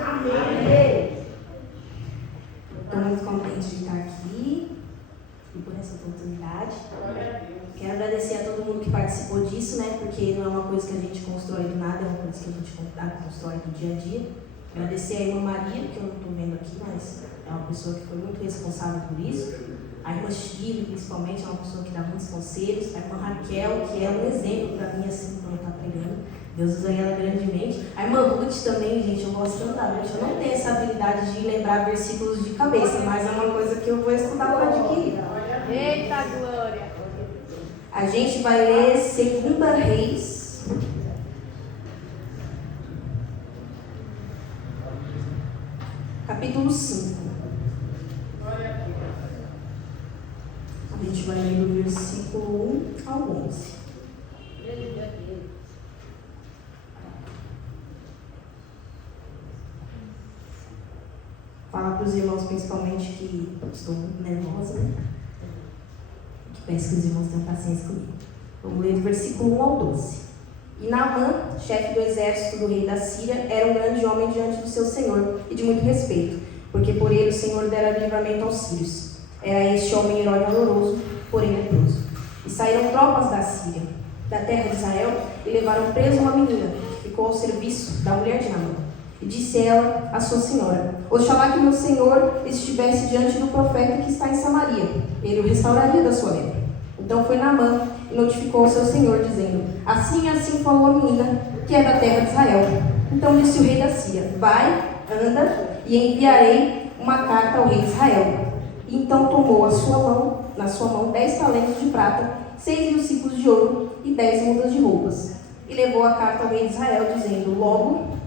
Amém. Estou muito contente de estar aqui e por essa oportunidade. Quero agradecer a todo mundo que participou disso, né? Porque não é uma coisa que a gente constrói do nada, é uma coisa que a gente constrói do dia a dia. Agradecer a irmã Maria, que eu não estou vendo aqui, mas é uma pessoa que foi muito responsável por isso. A irmã Chile, principalmente, é uma pessoa que dá muitos conselhos. A irmã Raquel, que é um exemplo para mim, assim, quando está pregando. Deus usa ela grandemente. A irmã Ruth também, gente, eu gosto tanto da Ruth. Eu não tenho essa habilidade de lembrar versículos de cabeça, mas é uma coisa que eu vou estudar para adquirir. Eita glória! A gente vai ler 2 Reis. Capítulo 5. A gente vai ler do versículo 1 ao 11. Falar para os irmãos, principalmente, que estou muito nervosa, né? Que peço que os irmãos tenham paciência comigo. Vamos ler do versículo 1 ao 12. E Naamã, chefe do exército do rei da Síria, era um grande homem diante do seu senhor e de muito respeito, porque por ele o Senhor dera livramento aos sírios. Era este homem herói valoroso, porém leproso. E saíram tropas da Síria, da terra de Israel, e levaram preso uma menina, que ficou ao serviço da mulher de Naamã. E disse ela à sua senhora: Oxalá que meu senhor estivesse diante do profeta que está em Samaria, ele o restauraria da sua lepra. Então foi Naamã e notificou ao seu senhor, dizendo: Assim e assim falou a menina, que é da terra de Israel. Então disse o rei da Síria: Vai, anda, e enviarei uma carta ao rei de Israel. E então tomou na sua mão 10 talentos de prata, 6.000 ciclos de ouro e 10 mudas de roupas. E levou a carta ao rei de Israel, dizendo: Logo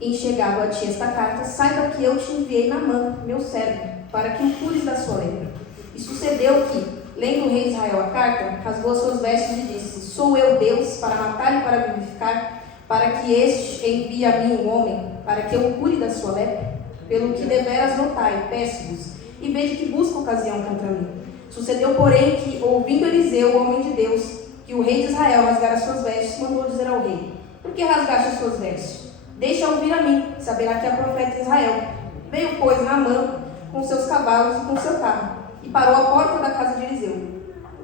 enxergava a ti esta carta, saiba que eu te enviei Naamã, meu servo, para que o cures da sua lepra. E sucedeu que, lendo o rei de Israel a carta, rasgou as suas vestes e disse: Sou eu Deus para matar e para vivificar, para que este envie a mim um homem, para que eu o cure da sua lepra? Pelo que deveras notai, peço-vos, e vejo que busca ocasião contra mim. Sucedeu, porém, que, ouvindo Eliseu, o homem de Deus, que o rei de Israel rasgara as suas vestes, mandou dizer ao rei: Por que rasgaste as suas vestes? Deixa ouvir a mim, saberá que é profeta de Israel. Veio, pois, Naamã com seus cavalos e com seu carro, e parou à porta da casa de Eliseu.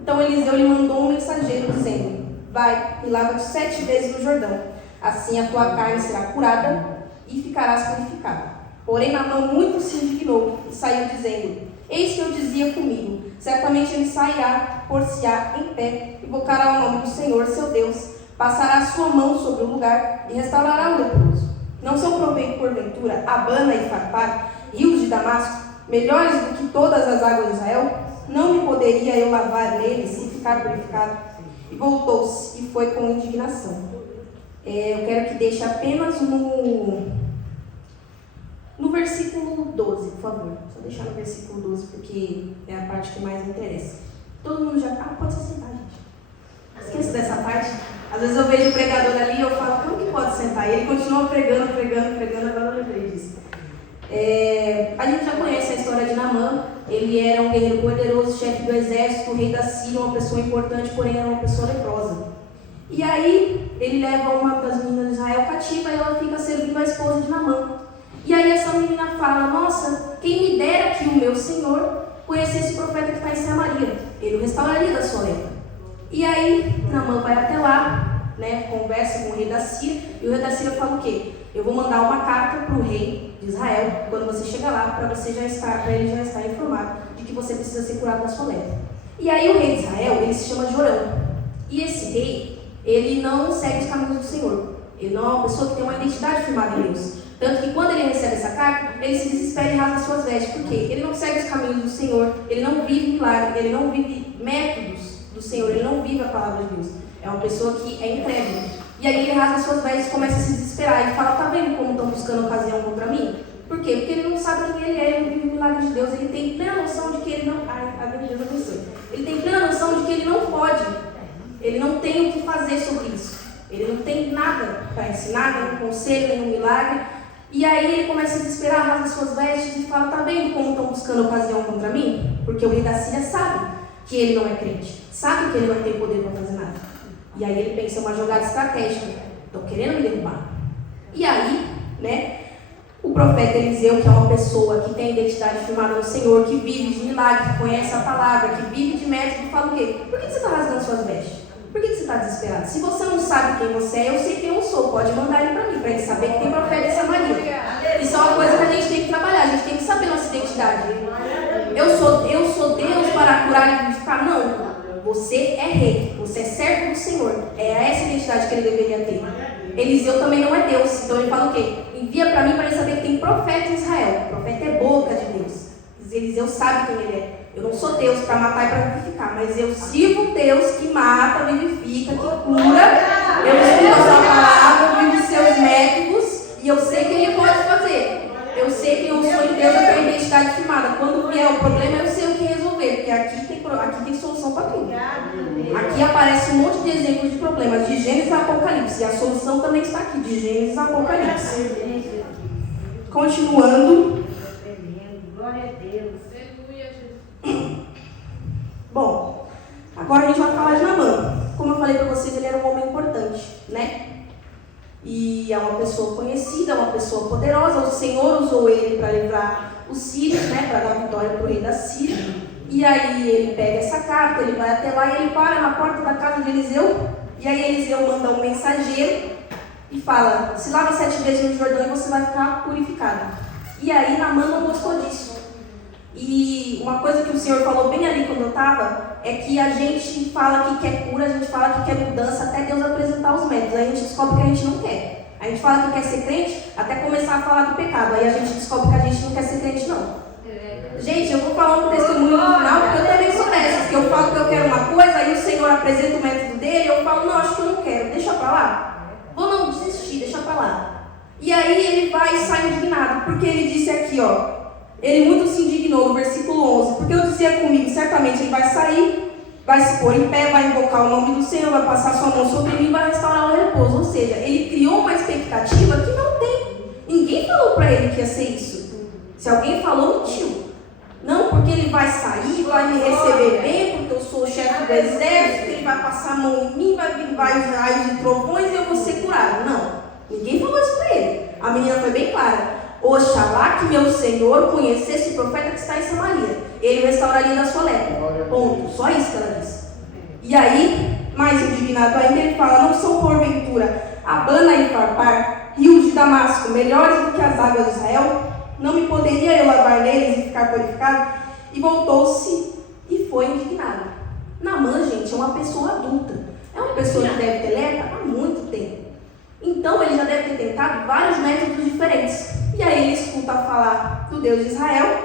Então Eliseu lhe mandou um mensageiro, dizendo: Vai e lava-te 7 vezes no Jordão, assim a tua carne será curada e ficarás purificado. Porém Naamã muito se indignou e saiu dizendo: Eis que eu dizia comigo, certamente ele sairá, por-se-á em pé, invocará o nome do Senhor, seu Deus, passará a sua mão sobre o lugar e restaurará o leproso. Não são proveito, porventura, Abana e Farpar, rios de Damasco, melhores do que todas as águas de Israel? Não me poderia eu lavar neles e ficar purificado? E voltou-se e foi com indignação. Eu quero que deixe apenas no versículo 12, por favor. Só deixar no versículo 12, porque é a parte que mais me interessa. Todo mundo já... pode se sentar, gente. Esqueça dessa parte. Às vezes eu vejo o pregador ali e eu falo: como que pode sentar? E ele continua pregando, agora eu lembrei disso. A gente já conhece a história de Naamã. Ele era um guerreiro poderoso, chefe do exército, o rei da Síria, uma pessoa importante, porém era uma pessoa leprosa. E aí ele leva uma das meninas de Israel cativa e ela fica servindo a esposa de Naamã. E aí essa menina fala: nossa, quem me dera que o meu senhor conhecesse o profeta que está em Samaria, ele o restauraria da sua lepra. E aí Naamã vai até lá, né, conversa com o rei da Síria, e o rei da Síria fala o quê? Eu vou mandar uma carta para o rei de Israel, quando você chega lá, para ele já estar informado de que você precisa ser curado da sua lepra. E aí o rei de Israel, ele se chama Jorão. E esse rei, ele não segue os caminhos do Senhor. Ele não é uma pessoa que tem uma identidade firmada em Deus. Tanto que quando ele recebe essa carta, ele se desespera e rasga suas vestes. Por quê? Ele não segue os caminhos do Senhor, ele não vive milagre, ele não vive métodos do Senhor, ele não vive a palavra de Deus. É uma pessoa que é incrédula. E aí ele rasga suas vestes e começa a se desesperar. E fala: tá vendo como estão buscando ocasião contra mim? Por quê? Porque ele não sabe quem ele é, ele não vive o milagre de Deus. Ele tem plena noção de que ele não... Deus abençoe. Ele tem plena noção de que ele não pode. Ele não tem o que fazer sobre isso. Ele não tem nada para ensinar, nenhum conselho, nenhum milagre. E aí ele começa a se desesperar, rasga suas vestes e fala: tá vendo como estão buscando ocasião contra mim? Porque o rei da Síria sabe que ele não é crente, sabe que ele não tem poder para fazer nada. E aí ele pensa: uma jogada estratégica, estão querendo me derrubar. E aí né? O profeta Eliseu, que é uma pessoa que tem a identidade firmada no Senhor, que vive de milagre, que conhece a palavra, que vive de método, fala o quê? Por que você está rasgando suas vestes? Por que você está desesperado? Se você não sabe quem você é, eu sei quem eu sou. Pode mandar ele para mim, para ele saber que tem profeta em Samaria. Isso é uma coisa que a gente tem que trabalhar, a gente tem que saber nossa identidade. Eu sou Deus para curar e vivificar? Não. Você é rei, você é servo do Senhor. É essa identidade que ele deveria ter. Eliseu também não é Deus, então ele fala o quê? Envia para mim para ele saber que tem profeta em Israel. O profeta é boca de Deus. Eliseu sabe quem ele é. Eu não sou Deus para matar e para vivificar, mas eu sirvo um Deus que mata, vivifica, que cura. Eu escuto a sua palavra, eu vivo os seus métodos e eu sei o que ele pode fazer. Eu sei quem eu sou em Deus, eu tenho identidade firmada. Quando vier o problema, eu sei o que resolver, porque aqui tem solução para tudo. Aqui aparece um monte de exemplos de problemas, de Gênesis a Apocalipse, e a solução também está aqui, de Gênesis a Apocalipse. Continuando. Glória a Deus. Bom, agora a gente vai falar de Naamã. Como eu falei para vocês, ele era um homem importante, né? E é uma pessoa conhecida, uma pessoa poderosa. O Senhor usou ele para livrar os sírios, né? Para dar vitória para o rei da Síria. E aí ele pega essa carta, ele vai até lá e ele para na porta da casa de Eliseu. E aí Eliseu manda um mensageiro e fala: se lava 7 vezes no Jordão e você vai ficar purificado. E aí Naamã não gostou disso. E uma coisa que o Senhor falou bem ali quando eu estava é que a gente fala que quer cura, a gente fala que quer mudança até Deus apresentar os métodos. Aí a gente descobre que a gente não quer. A gente fala que quer ser crente até começar a falar do pecado. Aí a gente descobre que a gente não quer ser crente, não. Gente, eu vou falar um testemunho no final, porque eu também sou dessas, que eu falo que eu quero uma coisa, aí o Senhor apresenta o método dele, e eu falo: não, acho que eu não quero, deixa pra lá. Vou não desistir, deixa pra lá. E aí ele vai e sai indignado, porque ele disse aqui, ó. Ele muito se indignou no versículo 11, porque eu dizia comigo: certamente ele vai sair, vai se pôr em pé, vai invocar o nome do Senhor, vai passar sua mão sobre mim e vai restaurar o repouso. Ou seja, ele criou uma expectativa que não tem. Ninguém falou para ele que ia ser isso. Se alguém falou, mentiu. Não, porque ele vai sair, vai me receber bem, porque eu sou o chefe do exército, ele vai passar a mão em mim, vai vir vários raios e trovões e eu vou ser curado. Não, ninguém falou isso para ele. A menina foi bem clara: oxalá que meu Senhor conhecesse o profeta que está em Samaria, ele restauraria da sua lepra. Ponto. Só isso que ela disse. E aí, mais indignado ainda, ele fala: não são porventura Abana e Farpar, rios de Damasco, melhores do que as águas de Israel? Não me poderia eu lavar neles e ficar purificado? E voltou-se e foi indignado. Naamã, gente, é uma pessoa adulta. É uma pessoa que deve ter lepra há muito tempo. Então ele já deve ter tentado vários métodos diferentes. E aí ele escuta falar do Deus de Israel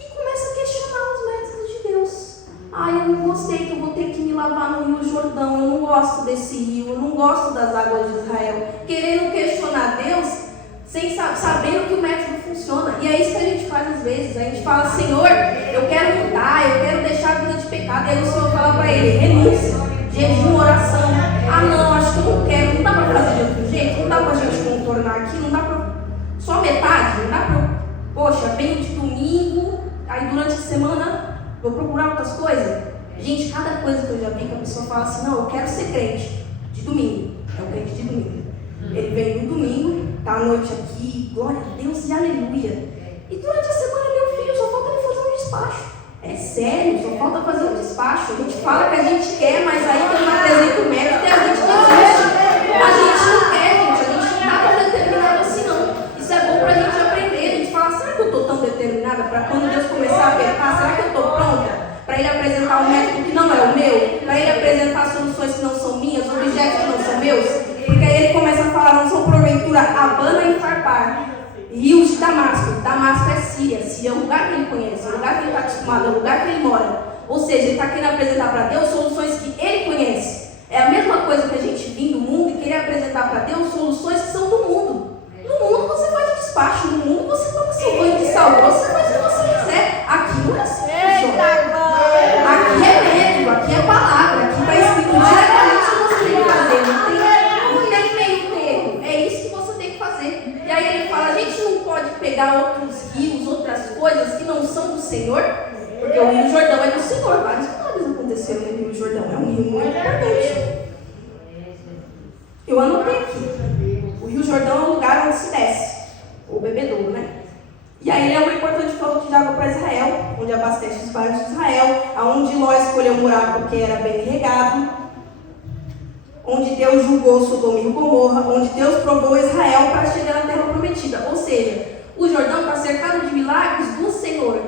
e começa a questionar os métodos de Deus. Ai, eu não gostei que eu vou ter que me lavar no Rio Jordão, eu não gosto desse rio, eu não gosto das águas de Israel. Querendo questionar Deus sem saber que o método funciona. E é isso que a gente faz às vezes. A gente fala: Senhor, eu quero mudar, eu quero deixar a vida de pecado. E aí o Senhor fala para ele: renúncia, jejum, oração. Ah não, acho que eu não quero, não dá para fazer de outro jeito, não dá para a gente contornar aqui, não dá para... Só metade, não dá para... Poxa, venho de domingo, aí durante a semana vou procurar outras coisas. Gente, cada coisa que eu já vi que a pessoa fala assim: não, eu quero ser crente de domingo. É o crente de domingo. Ele vem no domingo, tá à noite aqui, glória a Deus e aleluia. E durante a semana, meu filho, só falta ele fazer um despacho. É sério, só falta fazer um despacho. A gente fala que a gente quer, mas aí quando apresenta o método e a gente desiste. A gente não quer, gente. A gente não está tão determinado assim, não. Isso é bom pra gente aprender. A gente fala: será que eu estou tão determinada para quando Deus começar a apertar, será que eu estou pronta para ele apresentar um método que não é o meu? Para ele apresentar soluções que não são minhas, objetos que não são meus? Porque aí ele começa a falar: não são porventura Abana e Farpar, rios de Damasco. Damasco é Síria. Síria é o lugar que ele conhece, é o lugar que ele está acostumado, é o lugar que ele mora. Ou seja, ele está querendo apresentar para Deus soluções que ele conhece. É a mesma coisa que a gente vir do mundo e querer apresentar para Deus soluções que são do mundo. No mundo você faz o despacho, no mundo você toma seu banho de sal, você faz o que você quiser. Aqui não é assim que funciona. Aqui é método, aqui é palavra, aqui está escrito diretamente o que você tem que fazer. Não tem meio termo. É isso que você tem que fazer. E aí ele fala: a gente não pode pegar outros rios, outras coisas que não são do Senhor, porque o Rio Jordão é do Senhor. Vários milagres aconteceram no Rio Jordão. É um rio muito importante. Eu anotei aqui. O Rio Jordão é um lugar onde se desce. Judá porque era bem regado, onde Deus julgou Sodoma e Gomorra, onde Deus provou Israel para chegar na terra prometida. Ou seja, o Jordão está cercado de milagres do Senhor.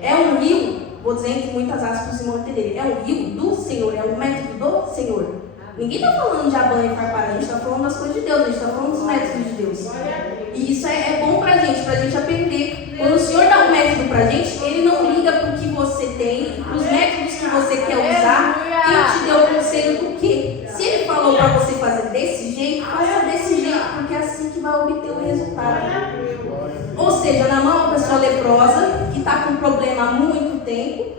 É um rio, vou dizer entre muitas aspas, vocês vão entender, é um rio do Senhor, é um método do Senhor. Ninguém está falando de Abana e Farpara, a gente está falando das coisas de Deus, a gente está falando dos métodos de Deus. E isso é bom para a gente aprender. Quando o Senhor dá um método para a gente, Ele não liga para o que você tem, para os métodos que você quer usar, quem te deu o conselho do quê. Se Ele falou para você fazer desse jeito, faça desse jeito, porque é assim que vai obter o resultado. Ou seja, na mão uma pessoa leprosa, que está com problema há muito tempo,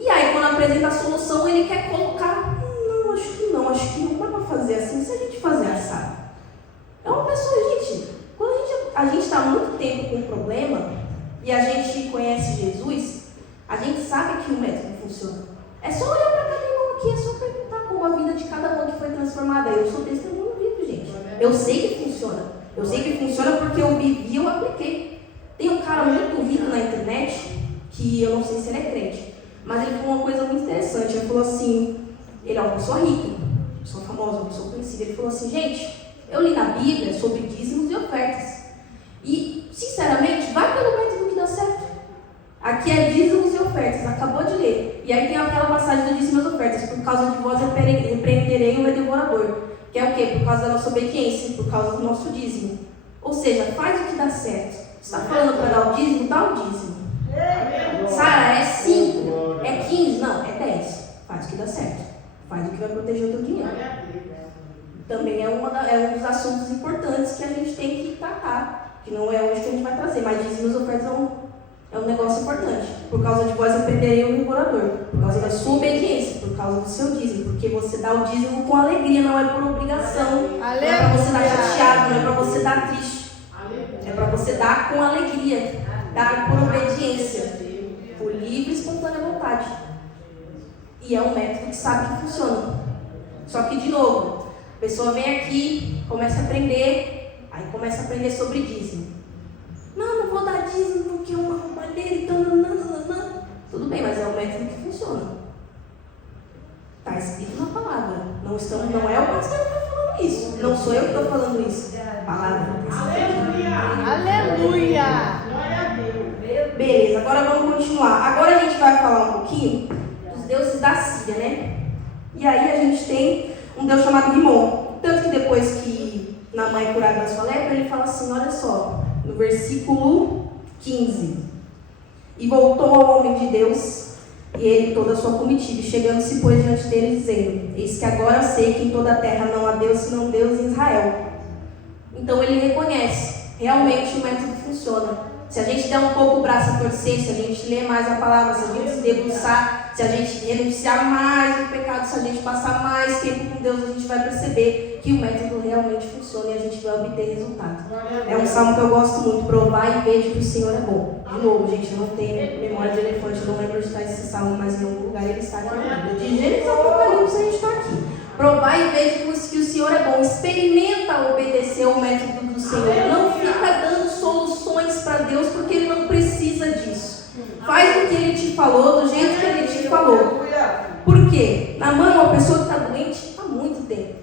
e aí quando apresenta a solução, ele quer colocar, acho que não dá para fazer assim, se a gente fazer assado. É uma pessoa, gente, quando a gente está há muito tempo com um problema, e a gente conhece Jesus, a gente sabe que o método funciona. É só olhar para cada irmão aqui, é só perguntar como a vida de cada um que foi transformada. Eu sou testemunho vivo, gente. Eu sei que funciona. Eu sei que funciona porque eu vivi e eu apliquei. Tem um cara muito rico na internet, que eu não sei se ele é crente, mas ele falou uma coisa muito interessante. Ele falou assim, ele é uma pessoa rica, uma pessoa famosa, uma pessoa conhecida. Ele falou assim, gente, eu li na Bíblia sobre dízimos e ofertas. E, sinceramente, vai pelo método que dá certo. Aqui é dízimos e ofertas, acabou de ler. E aí tem aquela passagem do dízimos e ofertas, por causa de vós repreenderei o devorador. Que é o quê? Por causa da nossa obediência, por causa do nosso dízimo. Ou seja, faz o que dá certo. Você está falando para dar o dízimo? Dá o dízimo. Sara, é 5, é 15, não, é 10. Faz o que dá certo. Faz o que vai proteger o teu dinheiro. Também é um dos assuntos importantes que a gente tem que tratar. Que não é hoje que a gente vai trazer, mas dízimos e ofertas é um negócio importante. Por causa de vós repreenderei o devorador. Por causa da sua obediência, por causa do seu dízimo. Porque você dá o dízimo com alegria, não é por obrigação. Não é para você dar chateado, não é para você dar triste. É para você dar com alegria, dar por obediência, por livre e espontânea vontade. E é um método que sabe que funciona. Só que, de novo, a pessoa vem aqui, começa a aprender, aí começa a aprender sobre dízimo. Não vou dar dízimo porque é uma roubalheira, então não. Tudo bem, mas é um método que funciona. Está escrito na palavra. Não é o pastor que está falando isso. Não sou eu que estou falando isso. Palavra. Aleluia! Beleza, agora vamos continuar. Agora a gente vai falar um pouquinho dos deuses da Síria, né? E aí a gente tem um deus chamado Rimon. Tanto que depois que Naamã é curado da sua lepra, ele fala assim, olha só, no versículo 15. E voltou ao homem de Deus, e ele e toda a sua comitiva, chegando-se, pois, diante dele, dizendo, eis que agora sei que em toda a terra não há Deus, senão Deus em Israel. Então ele reconhece, realmente o método funciona. Se a gente der um pouco o braço a torcer, se a gente ler mais a palavra, se a gente se debruçar, se a gente renunciar mais no pecado, se a gente passar mais tempo com Deus, a gente vai perceber que o método realmente funciona e a gente vai obter resultado. É um salmo que eu gosto muito, provar e veja que o Senhor é bom. De novo, gente, eu não tenho memória de elefante, eu não lembro de estar esse salmo, mas em algum lugar ele está aqui. De Gênesis ao Apocalipse a gente está aqui. Provar e veja que o Senhor é bom. Experimenta obedecer ao método do Senhor. Não fica dando soluções para Deus, porque Ele não precisa disso. Faz o que Ele te falou, do jeito que Ele te falou. Por quê? Naamã é uma pessoa que está doente há muito tempo.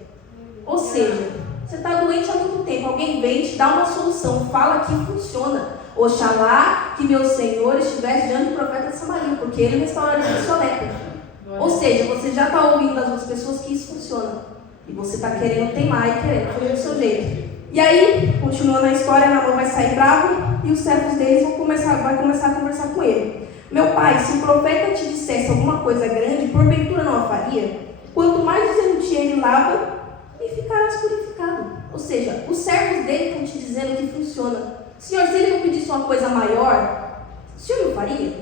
Ou seja, você está doente há muito tempo. Alguém vem e te dá uma solução. Fala que funciona. Oxalá que meu Senhor estivesse diante do profeta de Samaria, porque Ele restauraria a sua lepra. Ou seja, você já está ouvindo das outras pessoas que isso funciona. E você está querendo teimar e querendo fazer do seu jeito. E aí, continuando a história, Naamã vai sair bravo e os servos deles vão começar a conversar com ele. Meu pai, se o profeta te dissesse alguma coisa grande, porventura não a faria? Quanto mais dizendo-te ele lava, e ficarás purificado. Ou seja, os servos dele estão te dizendo que funciona. Senhor, se ele não pedisse uma coisa maior, o senhor não faria?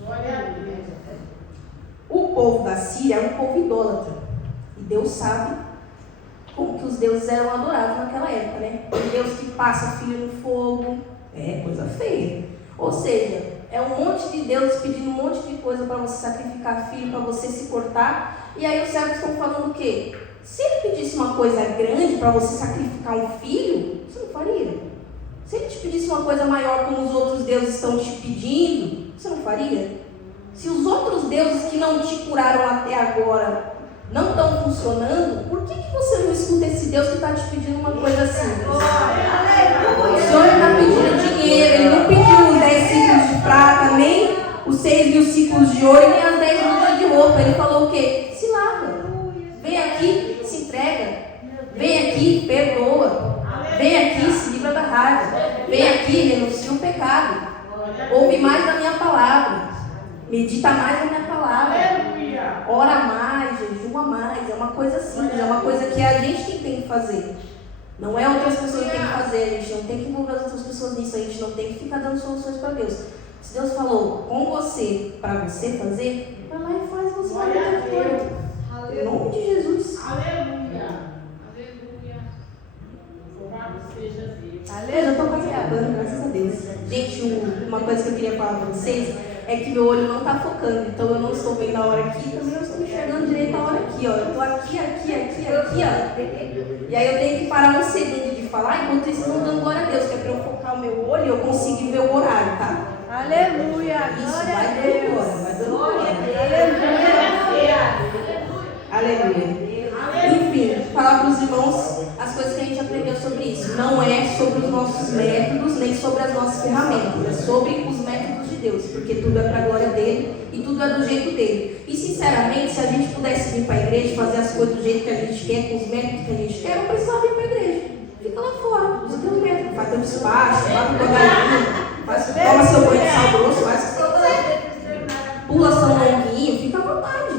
Glória a Deus. O povo da Síria é um povo idólatra. E Deus sabe como que os deuses eram adorados naquela época, né? Um Deus que passa filho no fogo. É coisa feia. Ou seja, é um monte de deuses pedindo um monte de coisa para você sacrificar filho, para você se cortar. E aí os servos estão falando o quê? Se ele pedisse uma coisa grande para você sacrificar um filho, você não faria? Se ele te pedisse uma coisa maior como os outros deuses estão te pedindo, você não faria? Se os outros deuses que não te curaram até agora não estão funcionando, por que você não escuta esse Deus que está te pedindo uma coisa simples? O Senhor está pedindo dinheiro, Ele não pediu os 10 ciclos de prata, nem os 6.000 ciclos de ouro, nem as 10 mudas de roupa. Ele falou o quê? Se lava. Vem aqui, se entrega. Vem aqui, perdoa. Vem aqui, se livra da raiva. Vem aqui, renuncia o pecado. Ouve mais da minha palavra. Medita mais na minha palavra. Ora mais, jejua mais. É uma coisa simples, é uma coisa que a gente que tem que fazer. Não é outras pessoas que tem que fazer. A gente não tem que envolver as outras pessoas nisso. A gente não tem que ficar dando soluções para Deus. Se Deus falou com você, para você fazer, vai lá e faz, você vai ter vitória. Em nome de Jesus. Aleluia. Aleluia. Louvado seja Deus. Eu já estou quase acabando, graças a Deus. Gente, uma coisa que eu queria falar para vocês é que meu olho não está focando. Então eu não estou vendo a hora aqui, também não estou enxergando direito a hora aqui. Ó. Eu estou aqui, ó. E aí eu tenho que parar um segundo de falar, enquanto isso não dando glória a Deus, que é para eu focar o meu olho e eu conseguir ver o horário, tá? Aleluia. Isso, Glória a vai Deus. dando glória. Aleluia. Enfim, falar para os irmãos as coisas que a gente aprendeu sobre isso. Não é sobre os nossos métodos, nem sobre as nossas ferramentas. É sobre os métodos de Deus, porque tudo é para a glória dele e tudo é do jeito dele. E sinceramente, se a gente pudesse vir para a igreja e fazer as coisas do jeito que a gente quer, com os métodos que a gente quer, não precisava vir para a igreja. Fica lá fora, usa teus métodos, faz teu despacho, vai para tua galinha, toma seu banho de sal grosso, faz o que você quiser. Pula São Longuinho, fica à vontade.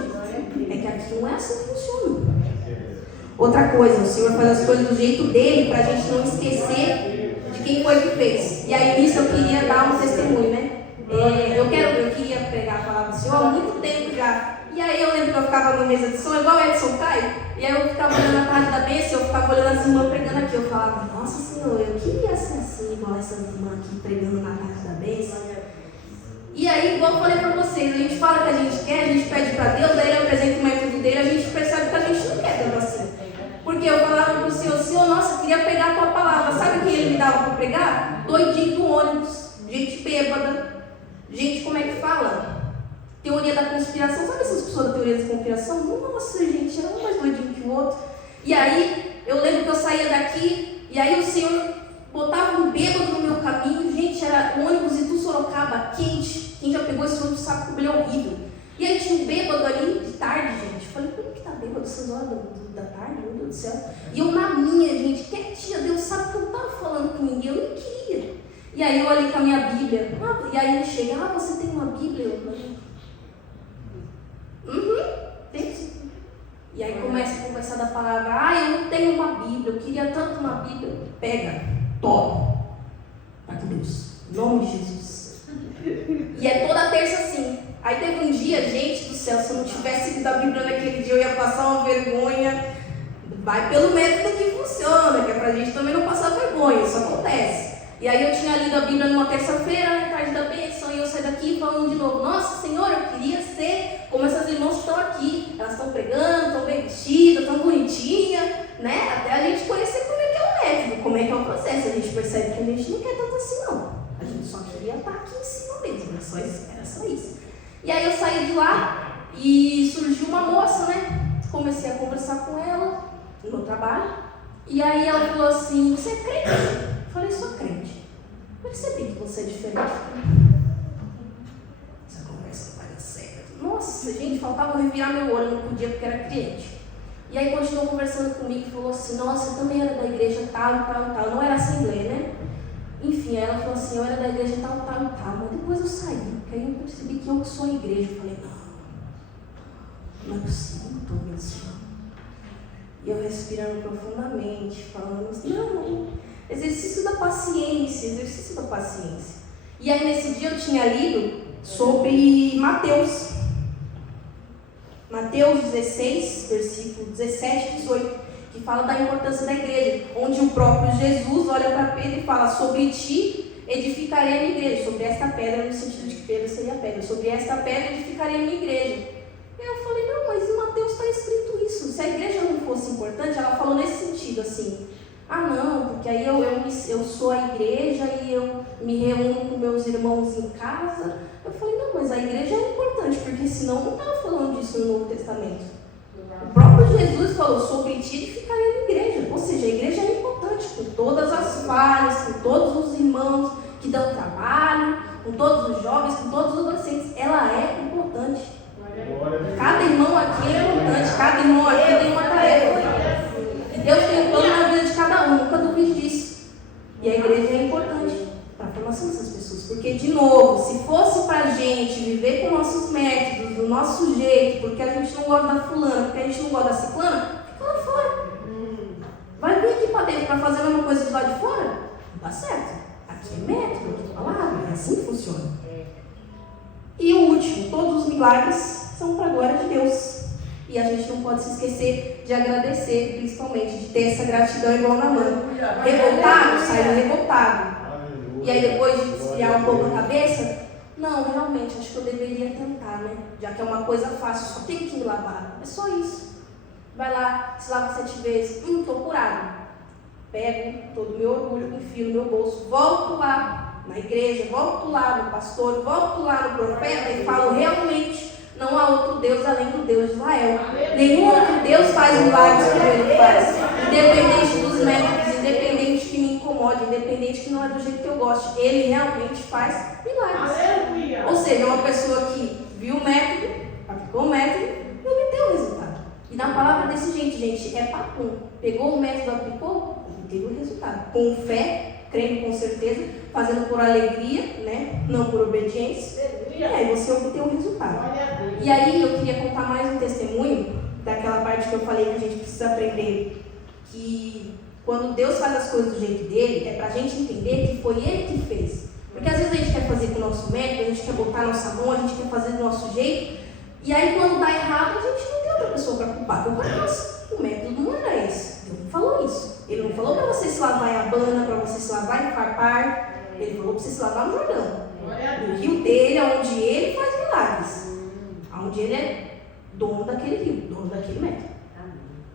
É que aqui não é assim que funciona. Outra coisa, o Senhor faz as coisas do jeito dele para a gente não esquecer de quem foi que fez. E aí nisso eu queria dar um testemunho, né? Eu queria pregar a palavra do Senhor há muito tempo já. E aí eu lembro que eu ficava na mesa de som, igual Edson Caio, e aí eu ficava olhando a tarde da bênção, eu ficava olhando as irmãs pregando aqui. Eu falava, nossa Senhor, eu queria ser assim, igual essas irmãs aqui pregando na tarde da bênção. E aí, igual eu falei pra vocês, a gente fala que a gente quer, a gente pede pra Deus, daí ele apresenta o método dele, a gente percebe que a gente não quer tanto assim. Porque eu falava pro Senhor, nossa, eu queria pegar a tua palavra. Sabe quem ele me dava para pregar? Doidinho do ônibus, gente bêbada, gente, como é que fala? Teoria da conspiração. Sabe essas pessoas da teoria da conspiração? Nossa, gente, era um mais doidinho que o outro. E aí, eu lembro que eu saía daqui, e aí o Senhor botava um bêbado no meu caminho. Gente, era ônibus Itu Sorocaba, quente. Quem já pegou esse ônibus sabe como ele é horrível. E aí tinha um bêbado ali de tarde, gente. Eu falei, como que tá bêbado 6 horas da tarde, meu Deus do céu? E eu na minha, gente, quietinha, Deus sabe que eu não estava falando com ninguém, eu nem queria. E aí eu ali com a minha Bíblia, e aí ele chega, você tem uma Bíblia? Eu falei, tem sim. E aí começa a conversar da palavra, eu não tenho uma Bíblia, eu queria tanto uma Bíblia. Pega, toma, para que Deus, em nome de Jesus. E é toda terça assim. Aí teve um dia, gente do céu, se eu não tivesse lido a Bíblia naquele dia, eu ia passar uma vergonha. Vai pelo método que funciona, que é pra gente também não passar vergonha, isso acontece. E aí eu tinha lido a Bíblia numa terça-feira, na tarde da bênção, e eu saí daqui falando de novo, nossa Senhor, eu queria ser como essas irmãs que estão aqui. Elas estão pregando, estão bem vestidas, estão bonitinhas, né? Até a gente conhecer como é que é o método, como é que é o processo. A gente percebe que a gente não quer tanto assim não. A gente só queria estar aqui em cima mesmo, era só isso. E aí eu saí de lá e surgiu uma moça, né? Comecei a conversar com ela no meu trabalho. E aí ela falou assim, você é crente? Eu falei, sou crente. Eu percebi que você é diferente. Essa conversa não vai dar certo. Nossa, gente, faltava eu revirar meu olho, não podia porque era cliente. E aí continuou conversando comigo e falou assim, nossa, eu também era da igreja tal e tal e tal. Não era assembleia, né? Enfim, aí ela falou assim, eu era da igreja tal, tal e tal, mas depois eu saí, porque aí eu percebi que eu sou a igreja. Eu falei, não é possível, não estou vendo isso não. E eu respirando profundamente, falando assim, não, exercício da paciência. E aí nesse dia eu tinha lido sobre Mateus 16, versículo 17 e 18, que fala da importância da igreja, onde o próprio Jesus olha para Pedro e fala, sobre ti edificarei a minha igreja, sobre esta pedra, no sentido de que Pedro seria a pedra, sobre esta pedra edificarei a minha igreja. E eu falei, não, mas em Mateus está escrito isso, se a igreja não fosse importante, ela falou nesse sentido assim, Ah, não, porque aí eu sou a igreja e eu me reúno com meus irmãos em casa. Eu falei, não, mas a igreja é importante, porque senão não estava falando disso no Novo Testamento. O próprio Jesus falou, sobre ti edificarei a igreja. Ou seja, a igreja é importante, com todas as falhas, com todos os irmãos que dão trabalho, com todos os jovens, com todos os adolescentes. Ela é importante. Cada irmão aqui é importante, cada irmão aqui tem uma tarefa. E Deus tem um plano na vida de cada um, nunca duvide disso. E a igreja é importante para a formação dessas pessoas. Porque, de novo, se fosse para a gente viver com nossos métodos, do nosso jeito, porque a gente não gosta da fulana, porque a gente não gosta da ciclana, fica lá fora. Vai vir aqui para dentro para fazer a mesma coisa de lá de fora? Não dá certo. Aqui é método, aqui é palavra, é assim que funciona. E o último, todos os milagres são para a glória de Deus. E a gente não pode se esquecer de agradecer, principalmente, de ter essa gratidão igual na mão. Revoltado, saiu revoltado. E aí depois de esfriar um pouco a cabeça, não, realmente, acho que eu deveria tentar, né? Já que é uma coisa fácil, só tenho que me lavar. É só isso. Vai lá, se lava 7 vezes. Estou curado. Pego todo o meu orgulho, enfio no meu bolso, volto lá na igreja, volto lá no pastor, volto lá no profeta e falo, realmente, não há outro Deus além do Deus de Israel. Nenhum outro Deus faz milagres como Ele faz. Independente dos métodos, independente que me incomode, independente que não é do jeito que eu gosto. Ele realmente faz milagres. Ou seja, uma pessoa que viu o método, aplicou o método e obteve o resultado. E na palavra desse gente, é papum. Pegou o método, aplicou, obteve o resultado. Com fé, crendo com certeza, fazendo por alegria, né? Não por obediência. E aí você obtém o resultado. E aí eu queria contar mais um testemunho daquela parte que eu falei que a gente precisa aprender que quando Deus faz as coisas do jeito dele, é pra gente entender que foi Ele que fez. Porque às vezes a gente quer fazer com o nosso método, a gente quer botar a nossa mão, a gente quer fazer do nosso jeito, e aí quando dá errado, a gente não tem outra pessoa para culpar, culpa é nossa. O método não era esse. Ele não falou isso. Ele não falou para você se lavar em Abana, para você se lavar em Farpar. Ele falou para você se lavar no Jordão. No rio dele, onde ele faz milagres. Onde ele é dono daquele rio, dono daquele método.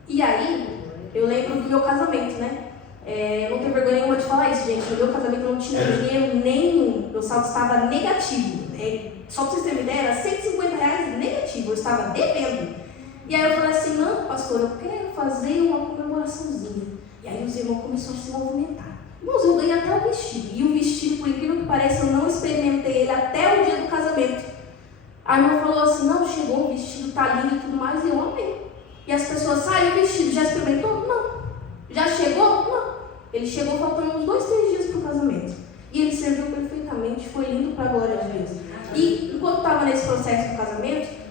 E aí, eu lembro do meu casamento, né? Eu não tenho vergonha nenhuma de falar isso, gente. No meu casamento eu não tinha dinheiro nenhum. Meu saldo estava negativo. Só para vocês terem uma ideia, era R$150 negativo. Eu estava devendo. E aí eu falei assim, não, pastor, eu quero fazer uma comemoraçãozinha. E aí os irmãos começaram a se movimentar. Irmãos, eu ganhei até o vestido. E o vestido, por incrível que pareça, eu não experimentei ele até o dia do casamento. A irmã falou assim, não, chegou o vestido, tá lindo e tudo mais, e eu amei. E as pessoas, o vestido, já experimentou? Não. Já chegou? Não. Ele chegou faltando uns 2, 3 dias para o casamento. E ele serviu perfeitamente, foi lindo para a glória de Deus. E enquanto estava nesse processo do casamento,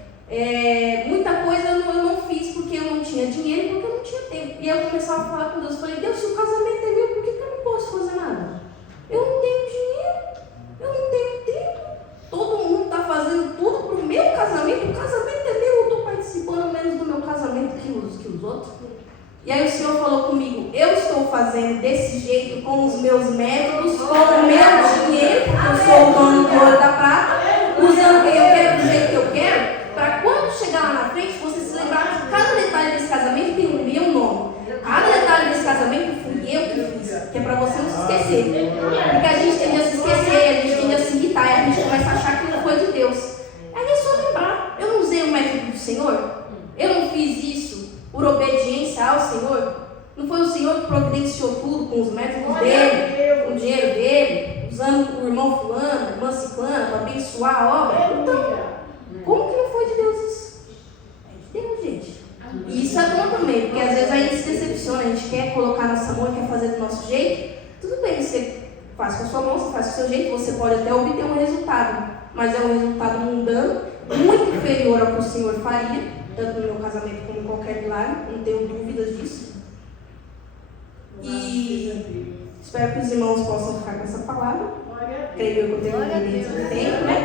muita coisa eu não fiz porque eu não tinha dinheiro e porque eu não tinha tempo. E eu começava a falar com Deus, falei, Deus, se o casamento é meu, por que eu não posso fazer nada? Eu não tenho dinheiro, eu não tenho tempo. Todo mundo está fazendo tudo para o meu casamento, o casamento é meu, eu estou participando menos do meu casamento que os outros. E aí o Senhor falou comigo, eu estou fazendo desse jeito, com os meus métodos, com o meu dinheiro, porque eu sou o dono do ouro e da prata, usando o que eu quero, do jeito que eu quero, para quando chegar lá na frente, você se lembrar que cada detalhe desse casamento tem o meu nome. Cada detalhe desse casamento fui eu que fiz, que é para você não se esquecer. Porque a gente tende a se esquecer, a gente tende a se irritar, e a gente começa a achar que não foi de Deus. Aí é só lembrar, eu não usei o método do Senhor, eu não fiz isso por obediência ao Senhor. Não foi o Senhor que providenciou tudo com os métodos dele, com o dinheiro dele, usando o irmão fulano, a irmã ciclana para abençoar a obra? Então, como que não foi de Deus isso? É de Deus, gente. E isso é bom também, porque às vezes a gente se decepciona, a gente quer colocar nossa mão e quer fazer do nosso jeito. Tudo bem, você faz com a sua mão, você faz com o seu jeito, você pode até obter um resultado, mas é um resultado mundano, muito inferior ao que o Senhor faria, tanto no meu casamento como em qualquer milagre, não tenho dúvidas disso. E espero que os irmãos possam ficar com essa palavra. Creio que eu tenho um tempo, né?